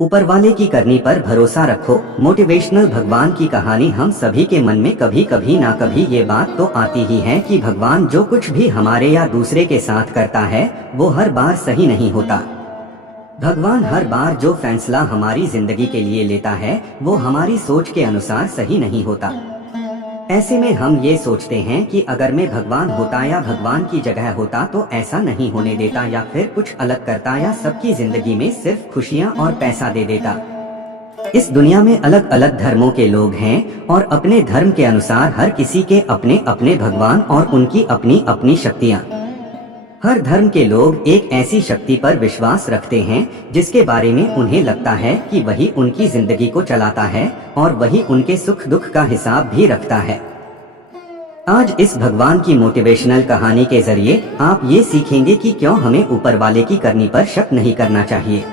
ऊपर वाले की करनी पर भरोसा रखो। मोटिवेशनल भगवान की कहानी। हम सभी के मन में कभी कभी ना कभी ये बात तो आती ही है कि भगवान जो कुछ भी हमारे या दूसरे के साथ करता है वो हर बार सही नहीं होता। भगवान हर बार जो फैसला हमारी जिंदगी के लिए लेता है वो हमारी सोच के अनुसार सही नहीं होता। ऐसे में हम ये सोचते हैं कि अगर मैं भगवान होता या भगवान की जगह होता तो ऐसा नहीं होने देता, या फिर कुछ अलग करता, या सबकी जिंदगी में सिर्फ खुशियां और पैसा दे देता। इस दुनिया में अलग अलग धर्मों के लोग हैं और अपने धर्म के अनुसार हर किसी के अपने अपने भगवान और उनकी अपनी अपनी शक्तियाँ। हर धर्म के लोग एक ऐसी शक्ति पर विश्वास रखते हैं जिसके बारे में उन्हें लगता है कि वही उनकी जिंदगी को चलाता है और वही उनके सुख दुख का हिसाब भी रखता है। आज इस भगवान की मोटिवेशनल कहानी के जरिए आप ये सीखेंगे कि क्यों हमें ऊपर वाले की करनी पर शक नहीं करना चाहिए।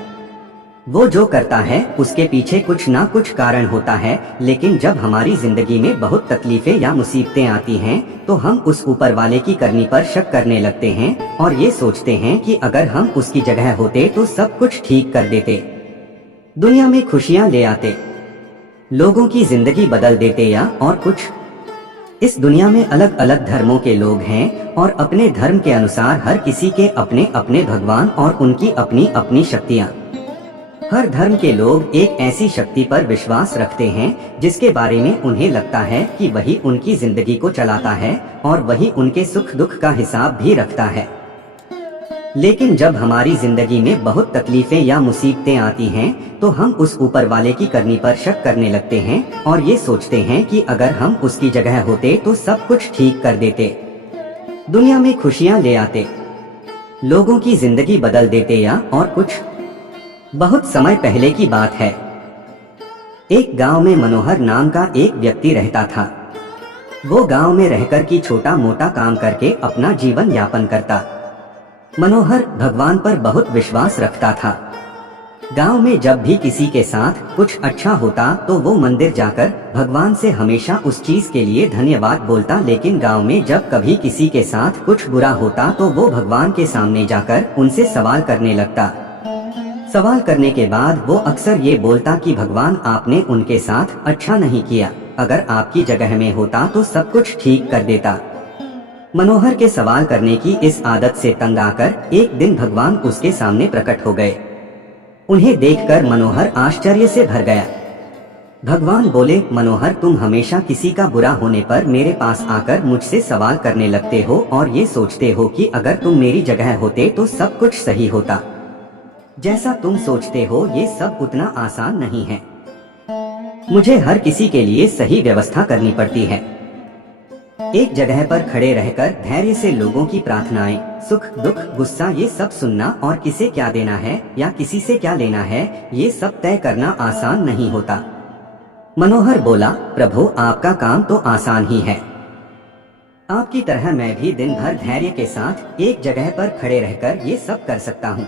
वो जो करता है उसके पीछे कुछ ना कुछ कारण होता है, लेकिन जब हमारी जिंदगी में बहुत तकलीफें या मुसीबतें आती हैं तो हम उस ऊपर वाले की करनी पर शक करने लगते हैं और ये सोचते हैं कि अगर हम उसकी जगह होते तो सब कुछ ठीक कर देते, दुनिया में खुशियां ले आते, लोगों की जिंदगी बदल देते या और कुछ। इस दुनिया में अलग अलग धर्मों के लोग हैं और अपने धर्म के अनुसार हर किसी के अपने अपने भगवान और उनकी अपनी अपनी शक्तियाँ। हर धर्म के लोग एक ऐसी शक्ति पर विश्वास रखते हैं जिसके बारे में उन्हें लगता है कि वही उनकी जिंदगी को चलाता है और वही उनके सुख दुख का हिसाब भी रखता है। लेकिन जब हमारी जिंदगी में बहुत तकलीफें या मुसीबतें आती हैं तो हम उस ऊपर वाले की करनी पर शक करने लगते हैं और ये सोचते हैं कि अगर हम उसकी जगह होते तो सब कुछ ठीक कर देते, दुनिया में खुशियां ले आते, लोगों की जिंदगी बदल देते या और कुछ। बहुत समय पहले की बात है। एक गांव में मनोहर नाम का एक व्यक्ति रहता था। वो गांव में रहकर की छोटा मोटा काम करके अपना जीवन यापन करता। मनोहर भगवान पर बहुत विश्वास रखता था। गांव में जब भी किसी के साथ कुछ अच्छा होता तो वो मंदिर जाकर भगवान से हमेशा उस चीज के लिए धन्यवाद बोलता, लेकिन गांव में जब कभी किसी के साथ कुछ बुरा होता तो वो भगवान के सामने जाकर उनसे सवाल करने लगता। सवाल करने के बाद वो अक्सर ये बोलता कि भगवान आपने उनके साथ अच्छा नहीं किया, अगर आपकी जगह में होता तो सब कुछ ठीक कर देता। मनोहर के सवाल करने की इस आदत से तंग आकर एक दिन भगवान उसके सामने प्रकट हो गए। उन्हें देखकर मनोहर आश्चर्य से भर गया। भगवान बोले, मनोहर तुम हमेशा किसी का बुरा होने पर मेरे पास आकर मुझसे सवाल करने लगते हो और ये सोचते हो कि अगर तुम मेरी जगह होते तो सब कुछ सही होता। जैसा तुम सोचते हो ये सब उतना आसान नहीं है। मुझे हर किसी के लिए सही व्यवस्था करनी पड़ती है। एक जगह पर खड़े रहकर धैर्य से लोगों की प्रार्थनाएं, सुख दुख गुस्सा ये सब सुनना और किसे क्या देना है या किसी से क्या लेना है ये सब तय करना आसान नहीं होता। मनोहर बोला, प्रभु आपका काम तो आसान ही है। आपकी तरह मैं भी दिन भर धैर्य के साथ एक जगह पर खड़े रहकर ये सब कर सकता हूँ।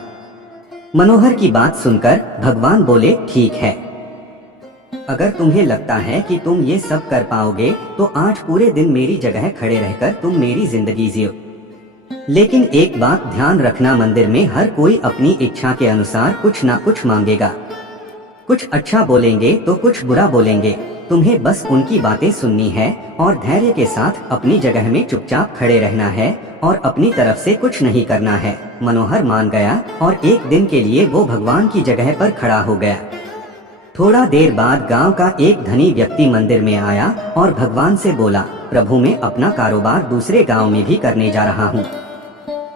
मनोहर की बात सुनकर भगवान बोले, ठीक है, अगर तुम्हें लगता है कि तुम ये सब कर पाओगे तो आज पूरे दिन मेरी जगह खड़े रहकर तुम मेरी जिंदगी जियो। लेकिन एक बात ध्यान रखना, मंदिर में हर कोई अपनी इच्छा के अनुसार कुछ ना कुछ मांगेगा। कुछ अच्छा बोलेंगे तो कुछ बुरा बोलेंगे। तुम्हें बस उनकी बातें सुननी है और धैर्य के साथ अपनी जगह में चुपचाप खड़े रहना है और अपनी तरफ से कुछ नहीं करना है। मनोहर मान गया और एक दिन के लिए वो भगवान की जगह पर खड़ा हो गया। थोड़ा देर बाद गांव का एक धनी व्यक्ति मंदिर में आया और भगवान से बोला, प्रभु मैं अपना कारोबार दूसरे गांव में भी करने जा रहा हूँ,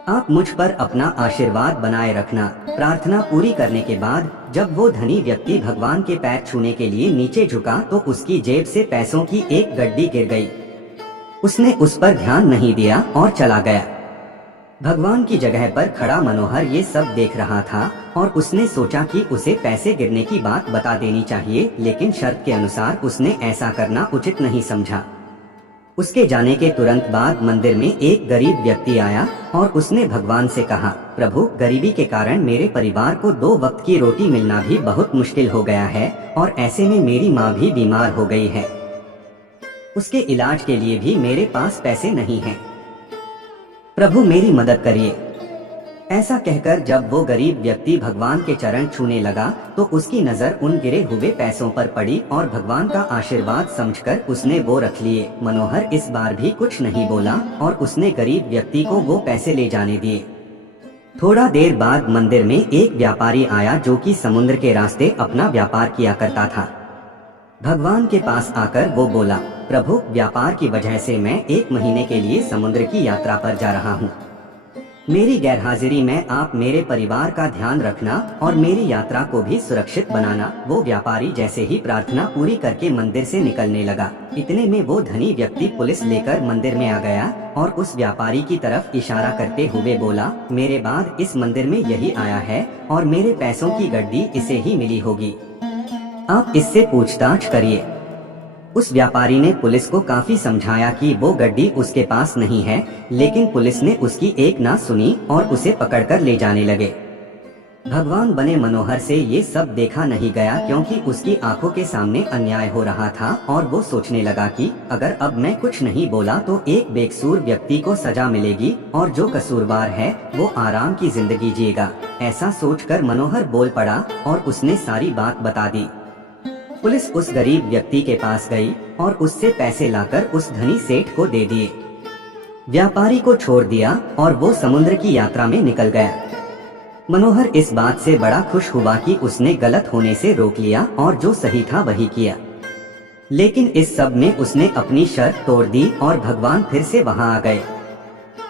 आप मुझ पर अपना आशीर्वाद बनाए रखना। प्रार्थना पूरी करने के बाद जब वो धनी व्यक्ति भगवान के पैर छूने के लिए नीचे झुका तो उसकी जेब से पैसों की एक गड्डी गिर गई। उसने उस पर ध्यान नहीं दिया और चला गया। भगवान की जगह पर खड़ा मनोहर ये सब देख रहा था और उसने सोचा कि उसे पैसे गिरने की बात बता देनी चाहिए, लेकिन शर्त के अनुसार उसने ऐसा करना उचित नहीं समझा। उसके जाने के तुरंत बाद मंदिर में एक गरीब व्यक्ति आया और उसने भगवान से कहा, प्रभु गरीबी के कारण मेरे परिवार को 2 वक्त की रोटी मिलना भी बहुत मुश्किल हो गया है और ऐसे में मेरी माँ भी बीमार हो गई है। उसके इलाज के लिए भी मेरे पास पैसे नहीं हैं। प्रभु मेरी मदद करिए। ऐसा कहकर जब वो गरीब व्यक्ति भगवान के चरण छूने लगा तो उसकी नजर उन गिरे हुए पैसों पर पड़ी और भगवान का आशीर्वाद समझकर उसने वो रख लिए। मनोहर इस बार भी कुछ नहीं बोला और उसने गरीब व्यक्ति को वो पैसे ले जाने दिए। थोड़ा देर बाद मंदिर में एक व्यापारी आया जो कि समुद्र के रास्ते अपना व्यापार किया करता था। भगवान के पास आकर वो बोला, प्रभु, व्यापार की वजह से मैं 1 महीने के लिए समुद्र की यात्रा पर जा रहा हूँ। मेरी गैरहाजिरी में आप मेरे परिवार का ध्यान रखना और मेरी यात्रा को भी सुरक्षित बनाना। वो व्यापारी जैसे ही प्रार्थना पूरी करके मंदिर से निकलने लगा, इतने में वो धनी व्यक्ति पुलिस लेकर मंदिर में आ गया और उस व्यापारी की तरफ इशारा करते हुए बोला, मेरे बाद इस मंदिर में यही आया है और मेरे पैसों की गड्डी इसे ही मिली होगी, आप इससे पूछताछ करिए। उस व्यापारी ने पुलिस को काफी समझाया कि वो गड्डी उसके पास नहीं है, लेकिन पुलिस ने उसकी एक ना सुनी और उसे पकड़कर ले जाने लगे। भगवान बने मनोहर से ये सब देखा नहीं गया क्योंकि उसकी आंखों के सामने अन्याय हो रहा था और वो सोचने लगा कि अगर अब मैं कुछ नहीं बोला तो एक बेकसूर व्यक्ति को सजा मिलेगी और जो कसूरवार है वो आराम की जिंदगी जिएगा। ऐसा सोचकर मनोहर बोल पड़ा और उसने सारी बात बता दी। पुलिस उस गरीब व्यक्ति के पास गई और उससे पैसे लाकर उस धनी सेठ को दे दिए। व्यापारी को छोड़ दिया और वो समुद्र की यात्रा में निकल गया। मनोहर इस बात से बड़ा खुश हुआ कि उसने गलत होने से रोक लिया और जो सही था वही किया। लेकिन इस सब में उसने अपनी शर्त तोड़ दी और भगवान फिर से वहां आ गए।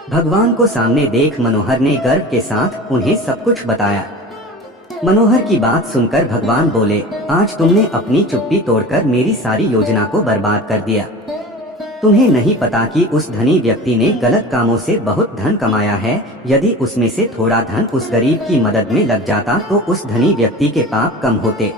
भगवान को सामने देख मनोहर ने गर्व के साथ उन्हें सब कुछ बताया। मनोहर की बात सुनकर भगवान बोले, आज तुमने अपनी चुप्पी तोड़कर मेरी सारी योजना को बर्बाद कर दिया। तुम्हें नहीं पता कि उस धनी व्यक्ति ने गलत कामों से बहुत धन कमाया है। यदि उसमें से थोड़ा धन उस गरीब की मदद में लग जाता तो उस धनी व्यक्ति के पाप कम होते।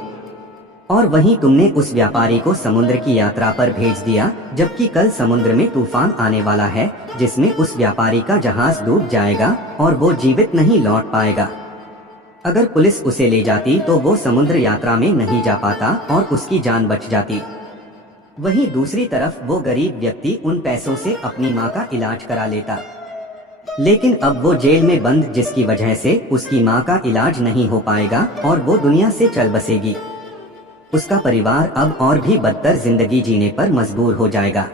और वहीं तुमने उस व्यापारी को समुद्र की यात्रा पर भेज दिया, जबकि कल समुद्र में तूफान आने वाला है जिसमें उस व्यापारी का जहाज डूब जाएगा और वो जीवित नहीं लौट पाएगा। अगर पुलिस उसे ले जाती तो वो समुद्र यात्रा में नहीं जा पाता और उसकी जान बच जाती। वहीं दूसरी तरफ वो गरीब व्यक्ति उन पैसों से अपनी माँ का इलाज करा लेता। लेकिन अब वो जेल में बंद, जिसकी वजह से उसकी माँ का इलाज नहीं हो पाएगा और वो दुनिया से चल बसेगी। उसका परिवार अब और भी बदतर जिंदगी जीने पर मजबूर हो जाएगा।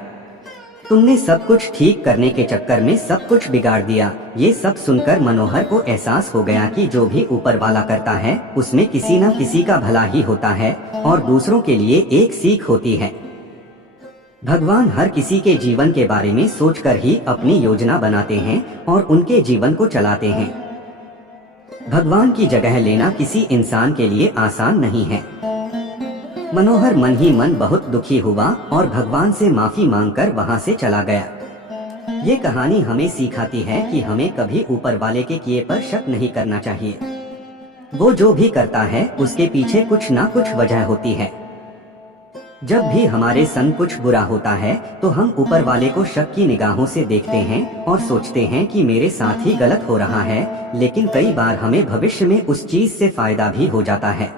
तुमने सब कुछ ठीक करने के चक्कर में सब कुछ बिगाड़ दिया। ये सब सुनकर मनोहर को एहसास हो गया कि जो भी ऊपर वाला करता है उसमें किसी न किसी का भला ही होता है और दूसरों के लिए एक सीख होती है। भगवान हर किसी के जीवन के बारे में सोचकर ही अपनी योजना बनाते हैं और उनके जीवन को चलाते हैं। भगवान की जगह लेना किसी इंसान के लिए आसान नहीं है। मनोहर मन ही मन बहुत दुखी हुआ और भगवान से माफी मांगकर वहां से चला गया। ये कहानी हमें सिखाती है कि हमें कभी ऊपर वाले के किए पर शक नहीं करना चाहिए। वो जो भी करता है उसके पीछे कुछ ना कुछ वजह होती है। जब भी हमारे संग कुछ बुरा होता है तो हम ऊपर वाले को शक की निगाहों से देखते हैं और सोचते हैं कि मेरे साथ ही गलत हो रहा है, लेकिन कई बार हमें भविष्य में उस चीज से फायदा भी हो जाता है।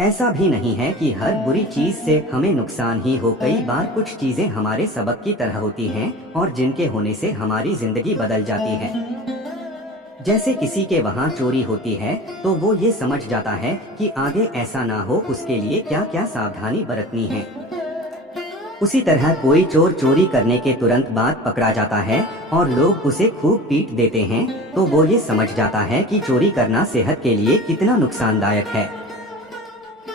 ऐसा भी नहीं है कि हर बुरी चीज से हमें नुकसान ही हो। कई बार कुछ चीजें हमारे सबक की तरह होती हैं और जिनके होने से हमारी जिंदगी बदल जाती है। जैसे किसी के वहाँ चोरी होती है तो वो ये समझ जाता है कि आगे ऐसा ना हो, उसके लिए क्या क्या सावधानी बरतनी है। उसी तरह कोई चोर चोरी करने के तुरंत बाद पकड़ा जाता है और लोग उसे खूब पीट देते हैं तो वो ये समझ जाता है कि चोरी करना सेहत के लिए कितना नुकसानदायक है।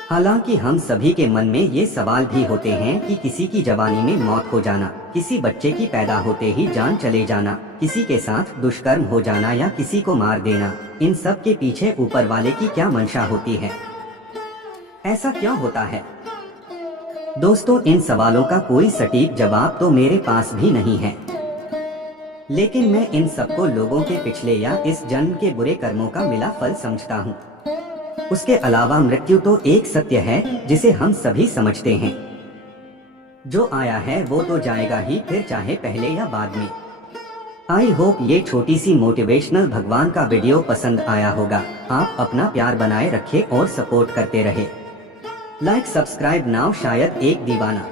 हालांकि हम सभी के मन में ये सवाल भी होते हैं कि किसी की जवानी में मौत हो जाना, किसी बच्चे की पैदा होते ही जान चले जाना, किसी के साथ दुष्कर्म हो जाना या किसी को मार देना, इन सब के पीछे ऊपर वाले की क्या मंशा होती है? ऐसा क्यों होता है? दोस्तों, इन सवालों का कोई सटीक जवाब तो मेरे पास भी नहीं है, लेकिन मैं इन सबको लोगों के पिछले या इस जन्म के बुरे कर्मों का मिला फल समझता हूँ। उसके अलावा मृत्यु तो एक सत्य है जिसे हम सभी समझते हैं। जो आया है वो तो जाएगा ही, फिर चाहे पहले या बाद में। आई होप ये छोटी सी मोटिवेशनल भगवान का वीडियो पसंद आया होगा। आप अपना प्यार बनाए रखें और सपोर्ट करते रहे। लाइक सब्सक्राइब नाउ, शायद एक दीवाना।